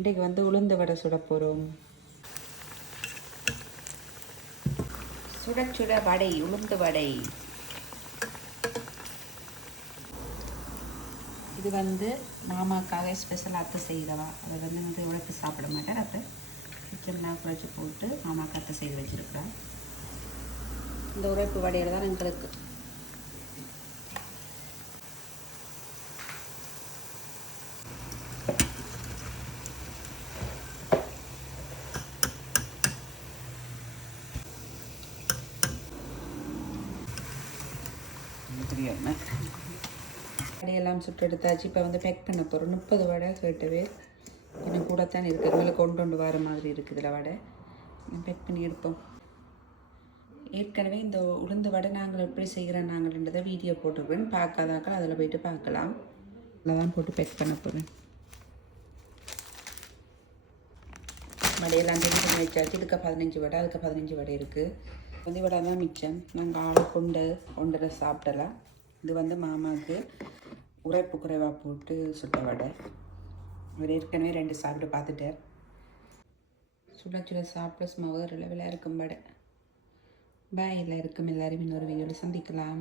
இன்றைக்கு வந்து உளுந்து வடை சுட போகிறோம். சுட சுட வடை, உளுந்து வடை. இது வந்து மாமாக்காக ஸ்பெஷல் அத்தை செய்கிறவா. அதை வந்து உழைப்பு சாப்பிட மாட்டேன். அத்தை கிச்சன்லாம் குறைச்சி போட்டு மாமாக்கு அத்தை செய்து வச்சுருக்குறேன். இந்த உழைப்பு வடையில் தான் எங்களுக்கு வடையெல்லாம் சுட்டு எடுத்தாச்சு. இப்போ வந்து பேக் பண்ண போகிறோம். 30 வடை கேட்டவே இன்னும் கூடத்தான் இருக்குது. எங்களுக்கு கொண்டு வர மாதிரி இருக்குதுல வடை. பேக் பண்ணி எடுப்போம். ஏற்கனவே இந்த உளுந்து வடை நாங்கள் எப்படி செய்கிறோம் நாங்கள்ன்றதை வீடியோ போட்டுருக்கேன். பார்க்காதாக்கள் அதில் போய்ட்டு பார்க்கலாம். அதில் தான் போட்டு பேக் பண்ண போகிறேன். வடையெல்லாம் ரெடி பண்ணி வச்சாச்சு. இதுக்கு 15 வடை, அதுக்கு 15 வடை இருக்குது. வந்து வடை தான் மிச்சம். நாங்கள் ஆள் கொண்டரை சாப்பிடலாம். இது வந்து மாமாவுக்கு உரைப்பு குறைவாக போட்டு சுட்ட வடை. அவர் ஏற்கனவே 2 சாப்பிட்டு பார்த்துட்டார். சுட சுட சாப்பிட சும்மா வேறு லெவலாக இருக்கும் வடை. பாயில் இருக்கும். எல்லோரும் இன்னொரு வீடியோவில் சந்திக்கலாம்.